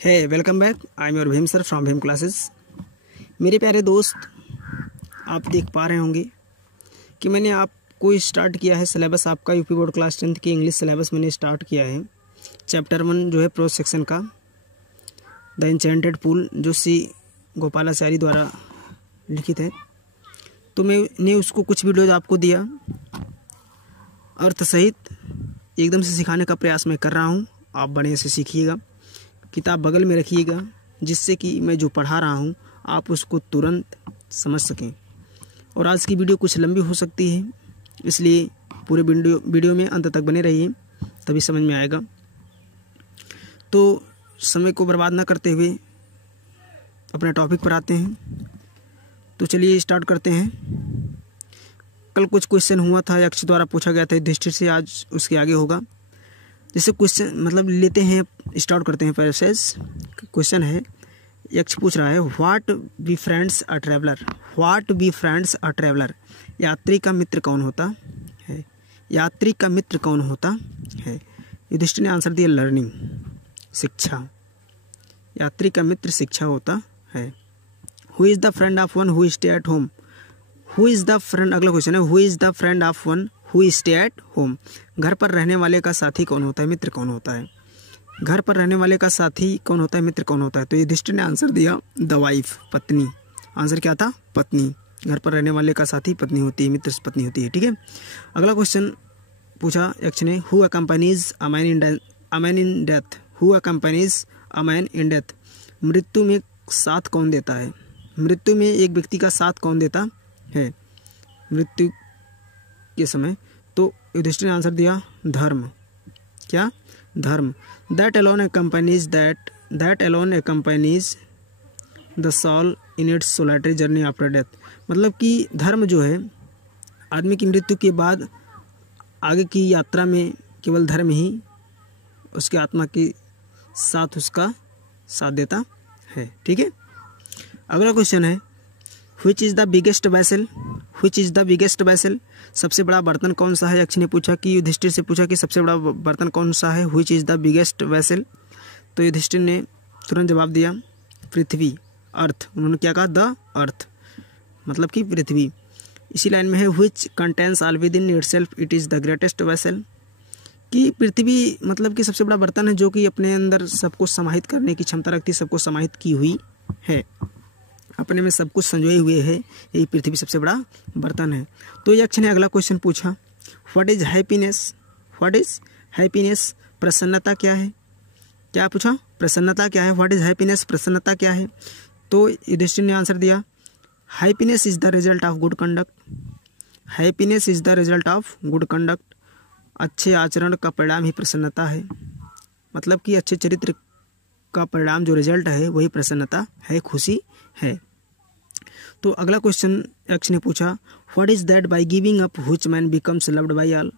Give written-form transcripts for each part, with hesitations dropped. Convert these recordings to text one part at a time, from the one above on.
है welcome back. I am your Bhim sir from Bhim classes. मेरे प्यारे दोस्त, आप देख पा रहे होंगे कि मैंने आपको स्टार्ट किया है सिलेबस। आपका यूपी बोर्ड क्लास 10th की इंग्लिश सिलेबस मैंने स्टार्ट किया है। चैप्टर 1 जो है प्रोज सेक्शन का द एन्चेंटेड पूल, जो सी गोपालाचारी द्वारा लिखित है। तो मैंने उसको कुछ वीडियोज आपको दिया, अर्थ सहित एकदम से सिखाने का प्रयास मैं कर रहा हूँ। आप बढ़िया से सीखिएगा, किताब बगल में रखिएगा, जिससे कि मैं जो पढ़ा रहा हूँ आप उसको तुरंत समझ सकें। और आज की वीडियो कुछ लंबी हो सकती है, इसलिए पूरे वीडियो में अंत तक बने रहिए, तभी समझ में आएगा। तो समय को बर्बाद ना करते हुए अपने टॉपिक पर आते हैं। तो चलिए स्टार्ट करते हैं। कल कुछ क्वेश्चन हुआ था, यक्ष द्वारा पूछा गया था युधिष्ठिर से, आज उसके आगे होगा। जैसे क्वेश्चन मतलब लेते हैं, स्टार्ट करते हैं। पैसेज क्वेश्चन है, यक्ष पूछ रहा है what be friends a traveller. What be friends a traveller, यात्री का मित्र कौन होता है? यात्री का मित्र कौन होता है? युधिष्ठिर ने आंसर दिया लर्निंग, शिक्षा। यात्री का मित्र शिक्षा होता है। Who is the friend of one who stay at home. Who is the friend, अगला क्वेश्चन है, who is the friend of one who stay at home. घर पर रहने वाले का साथी कौन होता है? मित्र कौन होता है? घर पर रहने वाले का साथी कौन होता है? मित्र कौन होता है? तो युधिष्ठिर ने आंसर दिया द वाइफ, पत्नी। आंसर क्या था? पत्नी। घर पर रहने वाले का साथी पत्नी होती है, मित्र पत्नी होती है। ठीक है। अगला क्वेश्चन पूछा यक्ष ने, who accompanies a man in death. Who accompanies a man in death. मृत्यु में साथ कौन देता है? मृत्यु में एक व्यक्ति का साथ कौन देता है मृत्यु के समय? तो युधिष्ठिर ने आंसर दिया धर्म। क्या? धर्म। That alone accompanies the soul in its solitary journey after death. मतलब कि धर्म जो है आदमी की मृत्यु के बाद आगे की यात्रा में केवल धर्म ही उसके आत्मा के साथ उसका साथ देता है। ठीक है। अगला क्वेश्चन है, which is the biggest vessel. Which is the biggest vessel, सबसे बड़ा बर्तन कौन सा है? यक्ष ने पूछा कि युधिष्ठिर से पूछा कि सबसे बड़ा बर्तन कौन सा है? Which is the biggest vessel. तो युधिष्ठिर ने तुरंत जवाब दिया पृथ्वी, अर्थ। उन्होंने क्या कहा? द अर्थ, मतलब कि पृथ्वी। इसी लाइन में है which contains all with in itself it is the greatest vessel. कि पृथ्वी मतलब कि सबसे बड़ा बर्तन है, जो कि अपने अंदर सबको समाहित करने की क्षमता रखती है, सबको समाहित की हुई है, अपने में सब कुछ संजोए हुए है। यही पृथ्वी सबसे बड़ा बर्तन है। तो यक्ष ने अगला क्वेश्चन पूछा, what is happiness. What is happiness, प्रसन्नता क्या है? क्या पूछा? प्रसन्नता क्या है? व्हाट इज़ हैप्पीनेस, प्रसन्नता क्या है? तो युधिष्ठिर ने आंसर दिया happiness is the result of good conduct. Happiness is the result of good conduct. अच्छे आचरण का परिणाम ही प्रसन्नता है। मतलब कि अच्छे चरित्र का परिणाम जो रिजल्ट है वही प्रसन्नता है, खुशी है। तो अगला क्वेश्चन यक्ष ने पूछा, what is that by giving up which man becomes loved by all.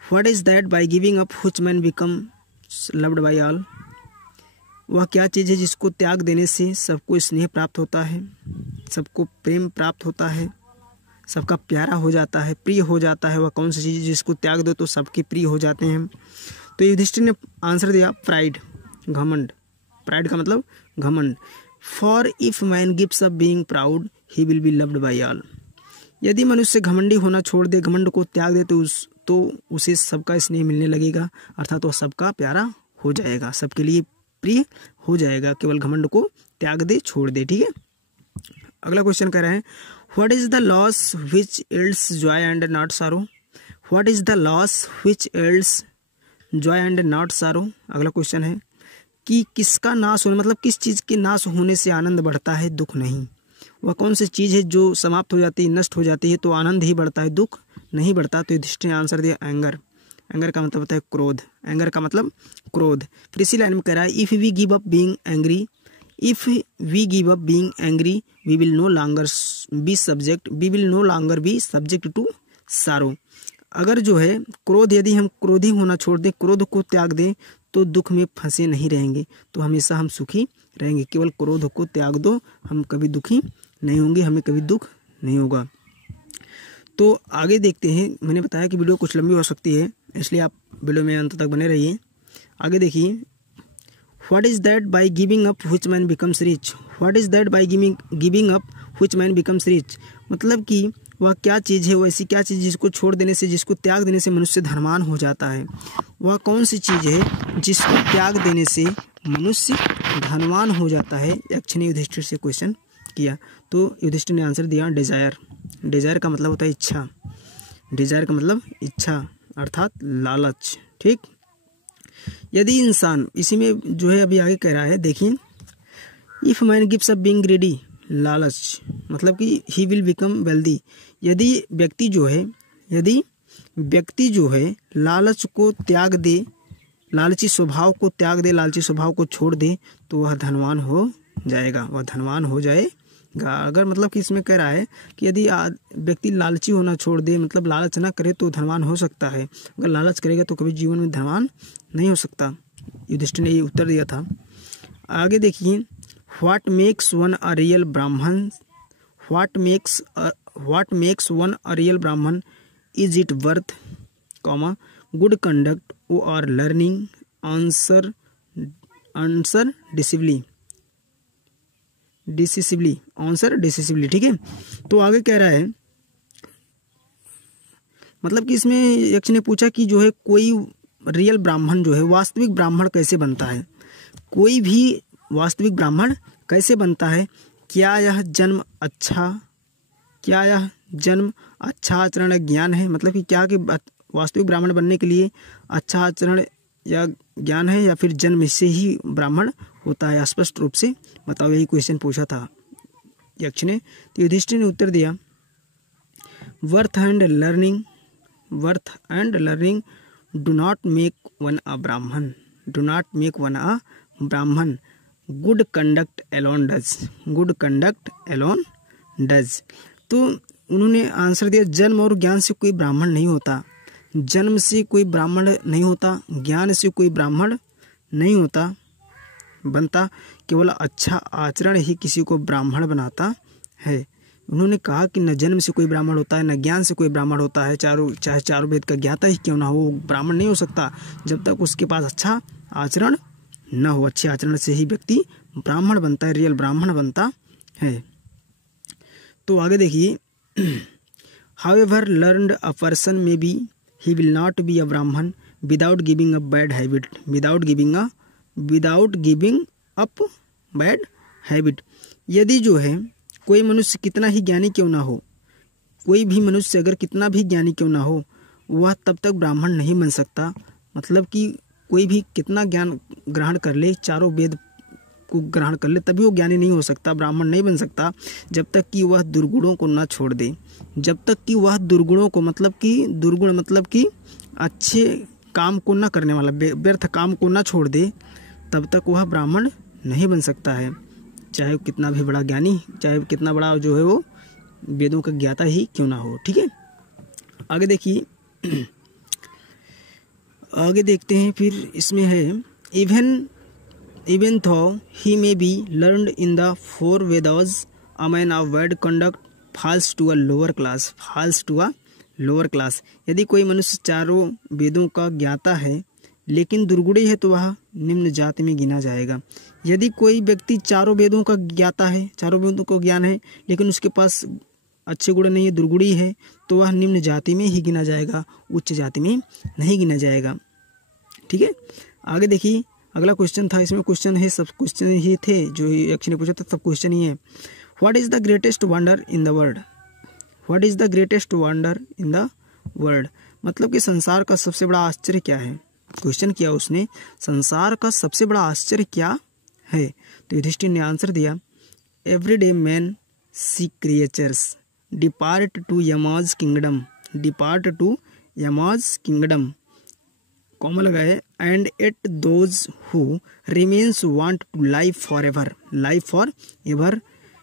What is that by giving up which man becomes loved by all. वह क्या चीज़ है जिसको त्याग देने से सबको स्नेह प्राप्त होता है, सबको प्रेम प्राप्त होता है, सबका प्यारा हो जाता है, प्रिय हो जाता है। वह कौन सी चीज़ है जिसको त्याग दो तो सबके प्रिय हो जाते हैं? तो युधिष्ठिर ने आंसर दिया प्राइड, घमंड। प्राइड का मतलब घमंड। For if man gives up being proud he will be loved by all. यदि मनुष्य घमंडी होना छोड़ दे, घमंड को त्याग दे, तो उसे सबका स्नेह मिलने लगेगा, अर्थात वो सबका प्यारा हो जाएगा, सबके लिए प्रिय हो जाएगा। केवल घमंड को त्याग दे, छोड़ दे। ठीक है। अगला क्वेश्चन कह रहे हैं, what is the loss which yields joy and not sorrow. What is the loss which yields joy and not sorrow. अगला क्वेश्चन है कि किसका नाश होने, मतलब किस चीज़ के नाश होने से आनंद बढ़ता है, दुख नहीं। वह कौन सी चीज़ है जो समाप्त हो जाती है, नष्ट हो जाती है तो आनंद ही बढ़ता है, दुख नहीं बढ़ता? तो युधिष्ठिर ने आंसर दिया एंगर। एंगर का मतलब होता है क्रोध। एंगर का मतलब क्रोध। फिर इसी लाइन में कह रहा है, if we give up being angry, if we give up being angry we will no longer be subject to sorrow. अगर जो है क्रोध, यदि हम क्रोधी होना छोड़ दें, क्रोध को त्याग दें, तो दुख में फंसे नहीं रहेंगे, तो हमेशा हम सुखी रहेंगे। केवल क्रोध को त्याग दो, हम कभी दुखी नहीं होंगे, हमें कभी दुख नहीं होगा। तो आगे देखते हैं। मैंने बताया कि वीडियो कुछ लंबी हो सकती है, इसलिए आप वीडियो में अंत तक बने रहिए। आगे देखिए, what is that by giving up which man becomes rich, what is that by giving up which man becomes rich, मतलब कि वह क्या चीज़ है, वो ऐसी क्या चीज़ जिसको छोड़ देने से, जिसको त्याग देने से मनुष्य धनवान हो जाता है, वह कौन सी चीज़ है जिसको त्याग देने से मनुष्य धनवान हो जाता है। यक्ष ने युधिष्ठिर से क्वेश्चन किया तो युधिष्ठिर ने आंसर दिया डिजायर। डिजायर का मतलब होता है इच्छा, डिजायर का मतलब इच्छा अर्थात लालच। ठीक, यदि इंसान, इसी में जो है अभी आगे कह रहा है, देखिए, if man gives up being greedy, लालच मतलब कि ही विल बिकम वेल्दी। यदि व्यक्ति जो है लालच को त्याग दे, लालची स्वभाव को त्याग दे, लालची स्वभाव को छोड़ दे तो वह धनवान हो जाएगा, वह धनवान हो जाएगा। अगर मतलब कि इसमें कह रहा है कि यदि व्यक्ति लालची होना छोड़ दे, मतलब लालच ना करे तो धनवान हो सकता है, अगर लालच करेगा तो कभी जीवन में धनवान नहीं हो सकता। युधिष्ठिर ने ये उत्तर दिया था। आगे देखिए, what makes one a real brahmin, what makes one a real brahmin, is it worth, comma, good conduct और लर्निंग, आंसर डिसिसिवली। ठीक है, तो आगे कह रहा है, मतलब कि इसमें यक्ष ने पूछा कि जो है कोई रियल ब्राह्मण जो है, वास्तविक ब्राह्मण कैसे बनता है, कोई भी वास्तविक ब्राह्मण कैसे बनता है, क्या यह जन्म अच्छा आचरण ज्ञान है, मतलब कि क्या कि वास्तविक ब्राह्मण बनने के लिए अच्छा आचरण या ज्ञान है, या फिर जन्म से ही ब्राह्मण होता है, स्पष्ट रूप से बताओ, यही क्वेश्चन पूछा था यक्ष ने। तो युधिष्ठिर ने उत्तर दिया, worth and learning do not make one a brahmin, good conduct Elon does. तो उन्होंने आंसर दिया, जन्म और ज्ञान से कोई ब्राह्मण नहीं होता, जन्म से कोई ब्राह्मण नहीं होता, ज्ञान से कोई ब्राह्मण नहीं होता बनता, केवल अच्छा आचरण ही किसी को ब्राह्मण बनाता है। उन्होंने कहा कि न जन्म से कोई ब्राह्मण होता है, न ज्ञान से कोई ब्राह्मण होता है, चाहे चारों वेद का ज्ञाता ही क्यों ना हो, ब्राह्मण नहीं हो सकता जब तक उसके पास अच्छा आचरण न हो। अच्छे आचरण से ही व्यक्ति ब्राह्मण बनता है, रियल ब्राह्मण बनता है। तो आगे देखिए, however learned a person may be he will not be a brahmin without giving up bad habit, without giving up bad habit. यदि जो है कोई मनुष्य कितना ही ज्ञानी क्यों ना हो, कोई भी मनुष्य अगर कितना भी ज्ञानी क्यों ना हो, वह तब तक ब्राह्मण नहीं बन सकता। मतलब कि कोई भी कितना ज्ञान ग्रहण कर ले, चारों वेद को ग्रहण कर ले, तभी वो ज्ञानी नहीं हो सकता, ब्राह्मण नहीं बन सकता, जब तक कि वह दुर्गुणों को ना छोड़ दे, जब तक कि वह दुर्गुणों को, मतलब कि अच्छे काम को ना करने वाला, व्यर्थ काम को ना छोड़ दे, तब तक वह ब्राह्मण नहीं बन सकता है, चाहे कितना भी बड़ा ज्ञानी, चाहे कितना बड़ा जो है वो वेदों का ज्ञाता ही क्यों ना हो। ठीक है, आगे देखिए, आगे देखते हैं। फिर इसमें है, even though he may be learned in the 4 Vedas, a man of bad conduct falls to a lower class. यदि कोई मनुष्य चारों वेदों का ज्ञाता है लेकिन दुर्गुणी है तो वह निम्न जाति में गिना जाएगा। यदि कोई व्यक्ति चारों वेदों का ज्ञाता है, चारों वेदों को ज्ञान है, लेकिन उसके पास अच्छे गुण नहीं है, दुर्गुणी है, तो वह निम्न जाति में ही गिना जाएगा, उच्च जाति में नहीं गिना जाएगा। ठीक है, आगे देखिए, अगला क्वेश्चन था, इसमें क्वेश्चन है, सब क्वेश्चन ही थे जो यक्ष ने पूछा था, सब क्वेश्चन ही है। What is the greatest wonder in the world, what is the greatest wonder in the world, मतलब कि संसार का सबसे बड़ा आश्चर्य क्या है। क्वेश्चन किया उसने, संसार का सबसे बड़ा आश्चर्य क्या है। तो युधिष्ठिर ने आंसर दिया, everyday man see creatures depart to Yama's kingdom, comma लगाए, and at those who remains want to live forever.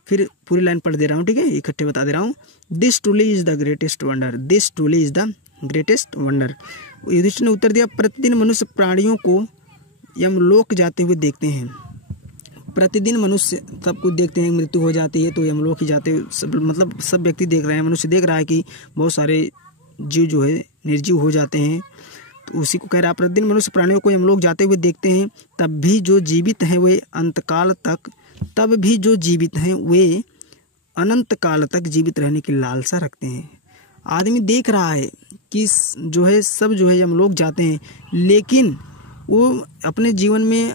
फिर पूरी लाइन पढ़ दे रहा हूँ, ठीक है, इकट्ठे बता दे रहा हूँ। This truly is the greatest wonder, Yudhishthira ने उत्तर दिया, प्रतिदिन मनुष्य प्राणियों को यमलोक जाते हुए देखते हैं, प्रतिदिन मनुष्य सब कुछ देखते हैं, मृत्यु हो जाती है तो यमलोक ही जाते, मतलब सब व्यक्ति देख रहे हैं, मनुष्य देख रहा है कि बहुत सारे जीव जो है निर्जीव हो जाते हैं, तो उसी को कह रहा है, प्रतिदिन मनुष्य प्राणियों को हम लोग जाते हुए देखते हैं, तब भी जो जीवित हैं वे अनंत काल तक जीवित रहने की लालसा रखते हैं। आदमी देख रहा है कि जो है सब जो है हम लोग जाते हैं, लेकिन वो अपने जीवन में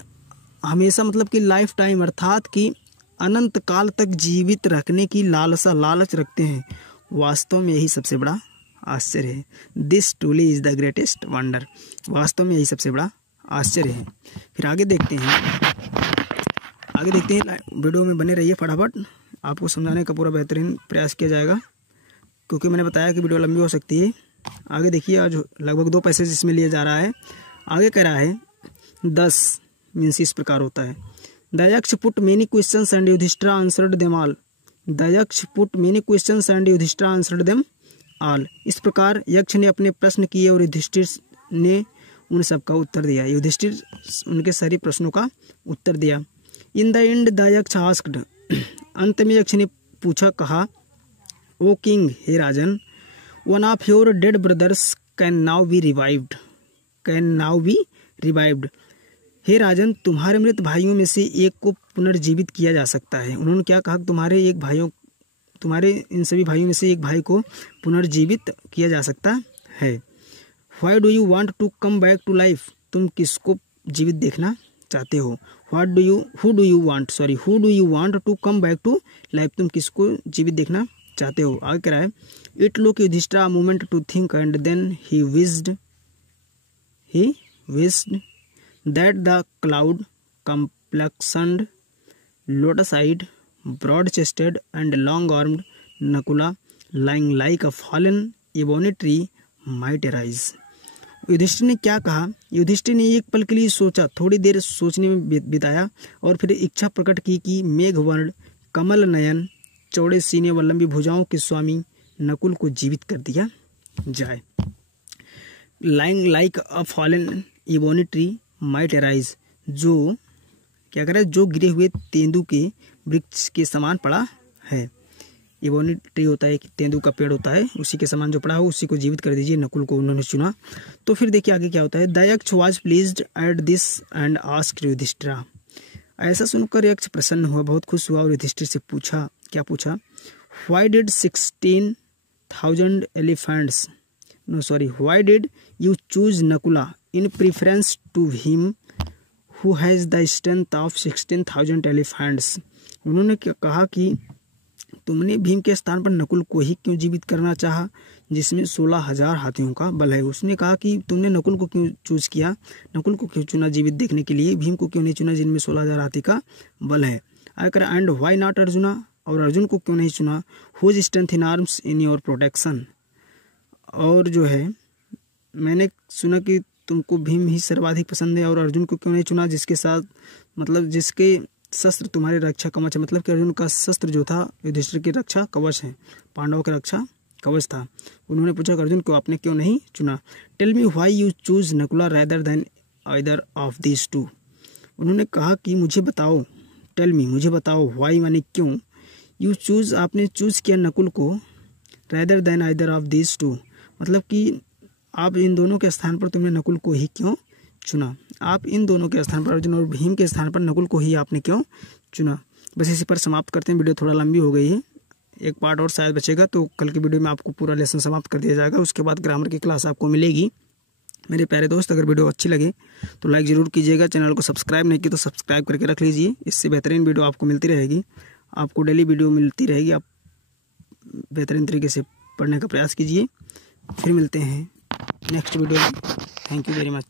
हमेशा मतलब कि लाइफ टाइम अर्थात कि अनंत काल तक जीवित रखने की लालच रखते हैं। वास्तव में यही सबसे बड़ा आश्चर्य है। This truly is the greatest wonder. वास्तव में यही सबसे बड़ा आश्चर्य है। फिर आगे देखते हैं, वीडियो में बने रहिए। फटाफट आपको समझाने का पूरा बेहतरीन प्रयास किया जाएगा, क्योंकि मैंने बताया कि वीडियो लंबी हो सकती है। आगे देखिए, आज लगभग 2 पैसेज इसमें लिया जा रहा है। आगे कह रहा है 10 मीन्स इस प्रकार होता है, the Yaksha put many questions and Yudhishthira answered them all. The Yaksha put many questions and Yudhishthira answered them all. इस प्रकार यक्ष ने अपने प्रश्न किए और युधिष्ठिर ने उन सब का उत्तर दिया। युधिष्ठिर उनके सारे प्रश्नों का उत्तर दिया। In the end the Yaksha asked. अंत में यक्ष ने पूछा, कहा, ओ किंग, हे राजन, one of your dead brothers can now be revived. हे राजन, तुम्हारे मृत भाइयों में से एक को पुनर्जीवित किया जा सकता है। उन्होंने क्या कहा, तुम्हारे इन सभी भाइयों में से एक भाई को पुनर्जीवित किया जा सकता है। Why do you want to come back to life. तुम किसको जीवित देखना चाहते हो। Who do you want to come back to life. तुम किसको जीवित देखना चाहते हो। आगे कह रहा है, it look Yudhishthira moment to think and then he wished that the cloud complexioned, lotus-eyed, broad-chested and long-armed Nakula, lying like a fallen ebony tree, might arise। Yudhishthira ने क्या कहा। युधिष्ठिर ने एक पल के लिए सोचा, थोड़ी देर सोचने में बिताया और फिर इच्छा प्रकट की कि मेघवर्ण, कमल नयन, चौड़े सीने व लंबी भुजाओं के स्वामी नकुल को जीवित कर दिया जाए। लाइंग लाइक अ fallen ebony tree might arise. जो क्या करे, जो गिरे हुए तेंदू के वृक्ष के समान पड़ा है। इबोनी ट्री होता है कि तेंदू का पेड़ होता है, उसी के समान जो पड़ा हो उसी को जीवित कर दीजिए। नकुल को उन्होंने चुना। तो फिर देखिए आगे क्या होता है। The Yaksha was pleased at this and asked Yudhishthira. ऐसा सुनकर यक्ष प्रसन्न हुआ, बहुत खुश हुआ और युधिष्ठिर से पूछा, क्या पूछा, why did 16,000 elephants why did you choose Nakula in preference to him who has the strength of 16,000 elephants। उन्होंने क्या कहा कि तुमने भीम के स्थान पर नकुल को ही क्यों जीवित करना चाहा, जिसमें 16,000 हाथियों का बल है। उसने कहा कि तुमने नकुल को क्यों चूज किया, नकुल को क्यों चुना जीवित देखने के लिए, भीम को क्यों नहीं चुना जिनमें 16,000 हाथी का बल है। आकर एंड व्हाई नॉट अर्जुना, और अर्जुन को क्यों नहीं चुना, whose strength in arms in your protection. और जो है मैंने सुना कि तुमको भीम ही सर्वाधिक पसंद है, और अर्जुन को क्यों नहीं चुना जिसके साथ मतलब जिसके शस्त्र तुम्हारे रक्षा कवच है। मतलब कि अर्जुन का शस्त्र जो था युधिष्ठिर की रक्षा कवच है, पांडवों का रक्षा कवच था। उन्होंने पूछा अर्जुन को आपने क्यों नहीं चुना। Tell me why you choose Nakula rather than either of this two. उन्होंने कहा कि मुझे बताओ, टेल मी मुझे बताओ, व्हाई माने क्यों, यू चूज आपने चूज किया नकुल को, rather than either of this two मतलब कि आप इन दोनों के स्थान पर तुमने नकुल को ही क्यों चुना। आप इन दोनों के स्थान पर, अर्जुन और भीम के स्थान पर नकुल को ही आपने क्यों चुना। बस इसी पर समाप्त करते हैं। वीडियो थोड़ा लंबी हो गई है, एक पार्ट और शायद बचेगा, तो कल की वीडियो में आपको पूरा लेसन समाप्त कर दिया जाएगा। उसके बाद ग्रामर की क्लास आपको मिलेगी। मेरे प्यारे दोस्त, अगर वीडियो अच्छी लगे तो लाइक ज़रूर कीजिएगा। चैनल को सब्सक्राइब नहीं किया तो सब्सक्राइब करके रख लीजिए। इससे बेहतरीन वीडियो आपको मिलती रहेगी, आपको डेली वीडियो मिलती रहेगी। आप बेहतरीन तरीके से पढ़ने का प्रयास कीजिए। फिर मिलते हैं नेक्स्ट वीडियो में। Thank you very much.